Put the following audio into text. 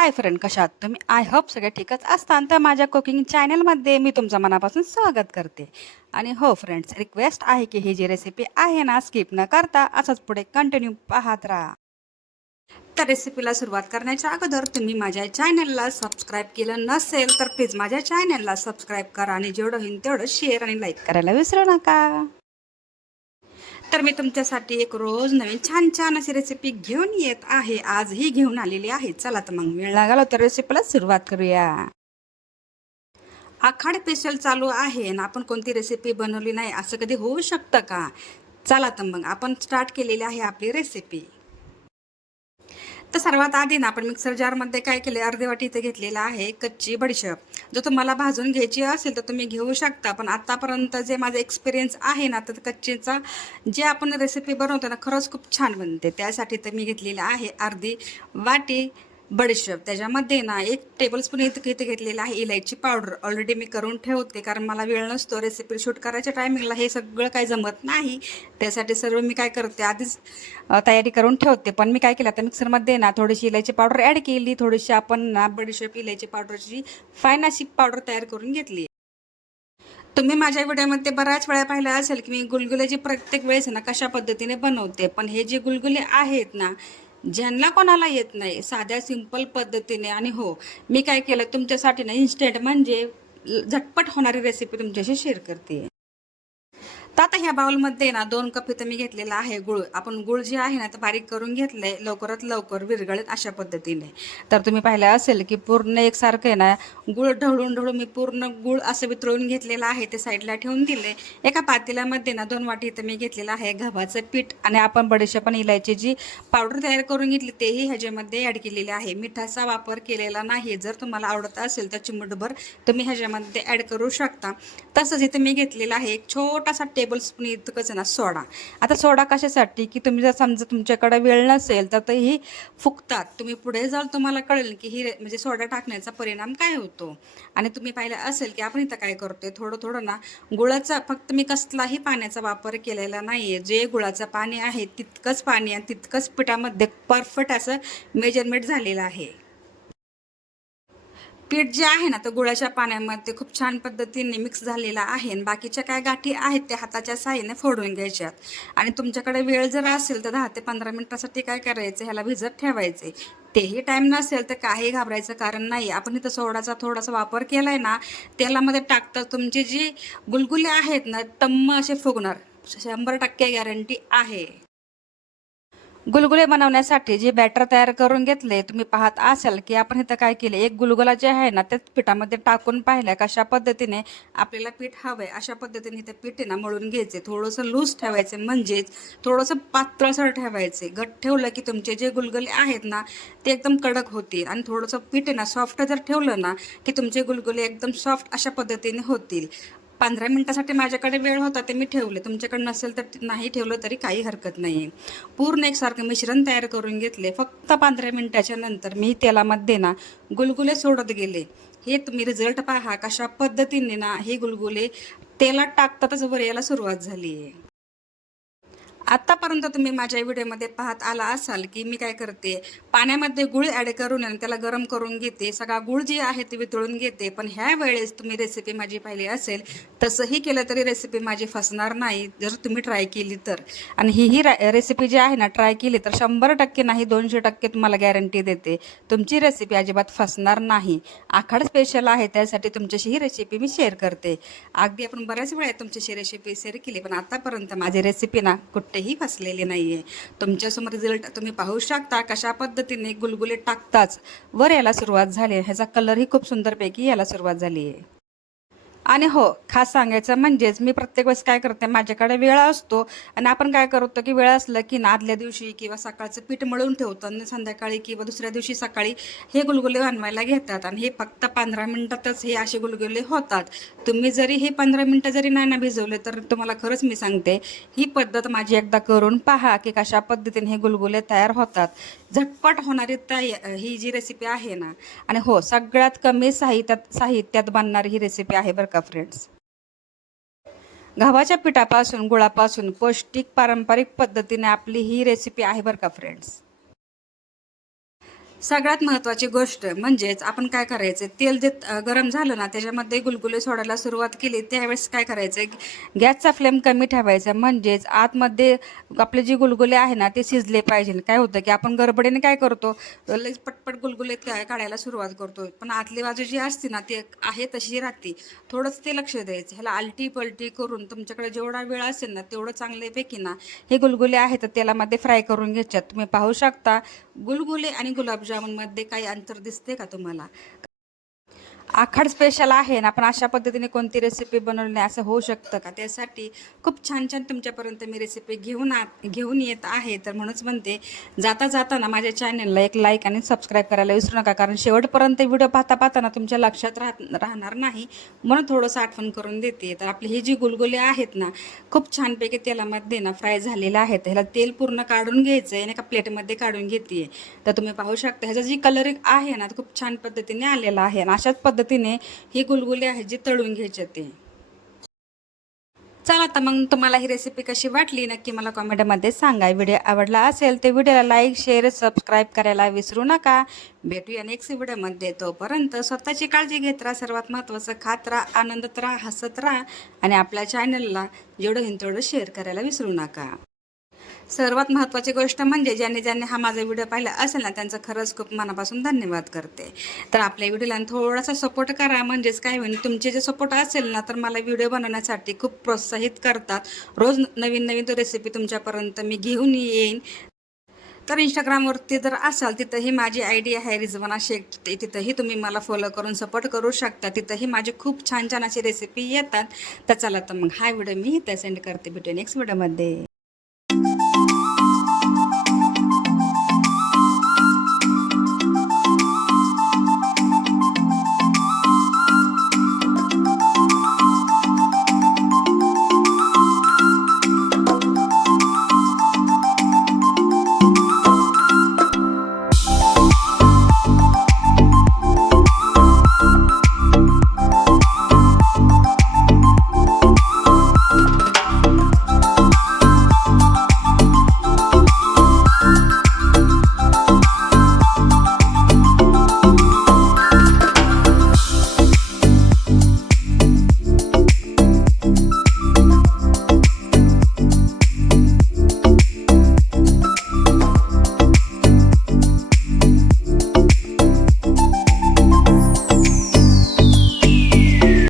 Hi friend, कशा आहात तुम्ही? आय होप सगळे ठीकच असतात. तर माझ्या कुकिंग चॅनलमध्ये मी तुमचं मनापासून स्वागत करते. आणि हो फ्रेंड्स, रिक्वेस्ट आहे की ही जी रेसिपी आहे ना, स्किप न करता असंच पुढे कंटिन्यू पाहत राहा. तर रेसिपीला सुरुवात करण्याच्या अगोदर तुम्ही माझ्या चॅनलला सबस्क्राईब केलं नसेल तर प्लीज माझ्या चॅनलला सबस्क्राईब करा आणि जेवढं होईल तेवढं शेअर आणि लाईक करायला विसरू नका. तर मी तुमच्यासाठी एक रोज नवीन छान छान अशी रेसिपी घेऊन येत आहे. आजही घेऊन आलेली आहे. चला तर मग वेळ लागला तर रेसिपीला सुरुवात करूया. आखाड स्पेशल चालू आहे आणि आपण कोणती रेसिपी बनवली नाही असं कधी होऊ शकतं का? चला तर मग आपण स्टार्ट केलेली आहे आपली रेसिपी. तर सर्वात आधी ना आपण मिक्सर जारमध्ये काय केले, अर्धी वाटी इथे घेतलेला आहे कच्ची बडीशेप. जर तुम्हाला भाजून घ्यायची असेल तर तुम्ही घेऊ शकता, पण आतापर्यंत जे माझा एक्सपिरियन्स आहे ना, तर कच्चीचा जे आपण रेसिपी बनवतो ना, खरंच खूप छान बनते. त्यासाठी तर मी घेतलेला आहे अर्धी वाटी बडीशेप. त्याच्यामध्ये ना 1 टेबलस्पून इथे घेतलेला आहे इलायची पावडर. ऑलरेडी मी करून ठेवते, कारण मला वेळ नसतो रेसिपी शूट करायच्या टायमिंगला, हे सगळं काही जमत नाही. त्यासाठी सर्व मी काय करते, आधीच तयारी करून ठेवते. पण मी काय केलं, आता मिक्सरमध्ये ना थोडीशी इलायची पावडर ॲड केली, थोडीशी आपण ना बडीशेप इलायची पावडरची फाईन अशी पावडर तयार करून घेतली. तुम्ही माझ्या व्हिडिओमध्ये बऱ्याच वेळा पाहिलं असेल की मी गुलगुल्याची प्रत्येक वेळेस ना कशा पद्धतीने बनवते, पण हे जे गुलगुले आहेत ना, ज्यांना कोणाला येत नाही साध्या सिंपल पद्धतीने, आणि हो, मी काय केलं तुमच्यासाठी ना इन्स्टंट म्हणजे झटपट होणारी रेसिपी तुमच्याशी शेअर करते. तर आता ह्या बाउलमध्ये ना 2 कप इथं मी घेतलेला आहे गूळ. आपण गूळ जे आहे ना तर बारीक करून घेतलंय, लवकरात लवकर विरघळेल अशा पद्धतीने. तर तुम्ही पाहिलं असेल की पूर्ण एकसारखं आहे ना गूळ ढवळून ढवळून मी पूर्ण गूळ असं वितळून घेतलेलं आहे, ते साईडला ठेवून दिले. एका पातेल्यामध्ये ना 2 वाटी इथं मी घेतलेलं आहे गव्हाचं पीठ, आणि आपण बडीशेप आणि इलायची जी पावडर तयार करून घेतली तेही ह्याच्यामध्ये ॲड केलेले आहे. मिठाचा वापर केलेला नाही. जर तुम्हाला आवडत असेल तर चिमूटभर तुम्ही ह्याच्यामध्ये ॲड करू शकता. तसंच इथं मी घेतलेला आहे एक छोटासा टेबलस्पून इतकंच ना सोडा. आता सोडा कशासाठी, की तुम्ही जर समजा तुमच्याकडे वेळ नसेल तर तेही फुगतात. तुम्ही पुढे जाल तुम्हाला कळेल की ही म्हणजे सोडा टाकण्याचा परिणाम काय होतो. आणि तुम्ही पाहिलं असेल की आपण इथं काय करतोय, थोडं थोडं ना गुळाचा, फक्त मी कसलाही पाण्याचा वापर केलेला नाहीये. जे गुळाचं पाणी आहे तितकंच पाणी आणि तितकंच पिठामध्ये परफेक्ट असं मेजरमेंट झालेलं आहे. पीठ जे आहे ना, तर गुळाच्या पाण्यामध्ये खूप छान पद्धतीने मिक्स झालेला आहे, आणि बाकीच्या काय गाठी आहेत त्या हाताच्या साहाय्याने फोडून घ्यायच्यात. आणि तुमच्याकडे वेळ जर असेल तर 10 ते 15 मिनिटासाठी काय करायचं, ह्याला भिजत ठेवायचे. तेही टाईम नसेल तर काही घाबरायचं कारण नाही. आपण इथं सोडाचा थोडासा वापर केलाय ना, तेलामध्ये टाकता तुमचे जे गुलगुले आहेत ना, टम्म असे फुगणार. 100% गॅरंटी आहे. गुलगुले बनवण्यासाठी जे बॅटर तयार करून घेतले, तुम्ही पाहत असाल की आपण इथं काय केले, एक गुलगुला जे आहे ना त्याच पिठामध्ये टाकून पाहिलं कशा पद्धतीने आपल्याला पीठ हवंय अशा पद्धतीने इथं पीठ आहे ना मळून घ्यायचे. थोडंसं लूज ठेवायचे, म्हणजेच थोडंसं पातळसर ठेवायचे. घट्ट ठेवलं की तुमचे जे गुलगुले आहेत ना ते एकदम कडक होतील, आणि थोडंसं पीठ आहे ना सॉफ्ट जर ठेवलं ना की तुमचे गुलगुले एकदम सॉफ्ट अशा पद्धतीने होतील. 15 मिनिटासाठी माझ्याकडे वेळ होता ते मी ठेवले. तुमच्याकडे नसेल तर नाही ठेवलं तरी काही हरकत नाही. पूर्ण एकसारखं मिश्रण तयार करून घेतले. फक्त 15 मिनिटाच्या नंतर मी तेलामध्ये ना गुलगुले सोडत गेले. हे तुम्ही रिझल्ट पहा कशा पद्धतीने ना हे गुलगुले तेलात टाकतातच वर यायला सुरुवात झाली आहे. आतापर्यंत तुम्ही माझ्या व्हिडिओमध्ये पाहत आला असाल की मी काय करते, पाण्यामध्ये गूळ ॲड करून आणि त्याला गरम करून घेते. सगळा गूळ जी आहे ती वितळून घेते. पण ह्या वेळेस तुम्ही रेसिपी माझी पाहिली असेल, तसंही केलं तरी रेसिपी माझी फसणार नाही जर तुम्ही ट्राय केली तर. आणि ही रेसिपी जी आहे ना ट्राय केली तर 100% नाही 200% तुम्हाला गॅरंटी देते, तुमची रेसिपी अजिबात फसणार नाही. आखाड स्पेशल आहे त्यासाठी तुमच्याशी ही रेसिपी मी शेअर करते. अगदी आपण बऱ्याच वेळा तुमच्याशी रेसिपी शेअर केली, पण आतापर्यंत माझी रेसिपी ना कुठेही फसलेली नाही आहे. तुमच्यासमोर रिझल्ट तुम्ही पाहू शकता कशा पद्धतीने गुलगुले टाकताच वर यायला सुरुवात झाली. ह्याचा कलरही खूप सुंदरपैकी यायला सुरुवात झाली आहे. आणि हो, खास सांगायचं म्हणजेच मी प्रत्येक वेळेस काय करते, माझ्याकडे वेळ असतो आणि आपण काय करतो की वेळ असलं की ना आदल्या दिवशी किंवा सकाळचं पीठ मळून ठेवतो आणि संध्याकाळी किंवा दुसऱ्या दिवशी सकाळी हे गुलगुले बनवायला घेतात, आणि हे फक्त 15 मिनिटातच हे असे गुलगुले होतात. तुम्ही जरी हे 15 मिनिटं जरी नाही ना भिजवले तर तुम्हाला खरंच मी सांगते, ही पद्धत माझी एकदा करून पहा की कशा पद्धतीने हे गुलगुले तयार होतात. झटपट होणारी ही जी रेसिपी आहे ना, आणि हो, सगळ्यात कमी साहित्यात बनणारी ही रेसिपी आहे बरं का फ्रेंड्स. गव्हाच्या पिठापासून गुळापासून पौष्टिक पारंपरिक पद्धतीने आपली ही रेसिपी आहे बरं का फ्रेंड्स. सगळ्यात महत्त्वाची गोष्ट म्हणजेच आपण काय करायचं, तेल जे गरम झालं ना त्याच्यामध्ये गुलगुले सोडायला सुरुवात केली त्यावेळेस काय करायचं, गॅसचा फ्लेम कमी ठेवायचा. म्हणजेच आतमध्ये आपले जे गुलगुले आहे ना ते शिजले पाहिजे. काय होतं की आपण गडबडीने काय करतो, लगेच पटपट गुलगुले काढायला सुरुवात करतो, पण आतली बाजू जी असते ना ती आहे तशी राहते. थोडंच ते लक्ष द्यायचं. ह्याला आलटी पलटी करून तुमच्याकडे जेवढा वेळ असेल ना तेवढं चांगल्यापैकी ना हे गुलगुले आहेत तर तेलामध्ये फ्राय करून घ्यायच्यात. तुम्ही पाहू शकता गुलगुले आणि गुलाबजामुनमध्ये काही अंतर दिसते का तुम्हाला? आखाड स्पेशल आहे ना, पण अशा पद्धतीने कोणती रेसिपी बनवली नाही असं होऊ शकतं का? त्यासाठी खूप छान छान तुमच्यापर्यंत मी रेसिपी घेऊन येत आहे. तर म्हणूनच म्हणते, जाता जाताना माझ्या चॅनलला एक लाईक आणि सबस्क्राईब करायला विसरू नका, कारण शेवटपर्यंत व्हिडिओ पाहता पाहताना तुमच्या लक्षात राहणार नाही, म्हणून थोडंसं आठवण करून देते. तर आपली ही जी गुलगुले आहेत ना खूप छानपैकी तेलामध्ये ना फ्राय झालेलं आहेत. ह्याला तेल पूर्ण काढून घ्यायचं आहे आणि एका प्लेटमध्ये काढून घेते. तर तुम्ही पाहू शकता ह्याचा जी कलरिंग आहे ना खूप छान पद्धतीने आलेला आहे आणि अशाच पद्धतीने ही गुलगुले आहेत जी तळून घ्यायचे ते. चला तर मग तुम्हाला ही रेसिपी कशी वाटली नक्की मला कमेंटमध्ये सांगा. व्हिडिओ आवडला असेल तर व्हिडिओला लाईक शेअर सबस्क्राईब करायला विसरू नका. भेटूया नेक्स्ट व्हिडिओमध्ये. तोपर्यंत स्वतःची काळजी घेत राहा. सर्वात महत्त्वाचं खात राहा, आनंदात राहा, हसत राहा आणि आपल्या चॅनलला जेवढं होईल तेवढं शेअर करायला विसरू नका. सर्वात महत्त्वाची गोष्ट म्हणजे ज्यांनी हा माझा व्हिडिओ पाहिला असेल ना त्यांचं खरंच खूप मनापासून धन्यवाद करते. तर आपल्या व्हिडिओला थोडासा सपोर्ट करा. म्हणजेच काय होईल, तुमचे जे सपोर्ट असेल ना तर मला व्हिडिओ बनवण्यासाठी खूप प्रोत्साहित करतात. रोज नवीन नवीन तो रेसिपी तुमच्यापर्यंत मी घेऊन येईन. तर इंस्टाग्रामवरती जर असाल तिथंही माझी आयडी आहे रिजवाना शेख, तिथंही तुम्ही मला फॉलो करून सपोर्ट करू शकता. तिथंही माझे खूप छान छान अशी रेसिपी येतात. तर चला तर मग हा व्हिडिओ मी इथं सेंड करते. भेटू नेक्स्ट व्हिडिओमध्ये.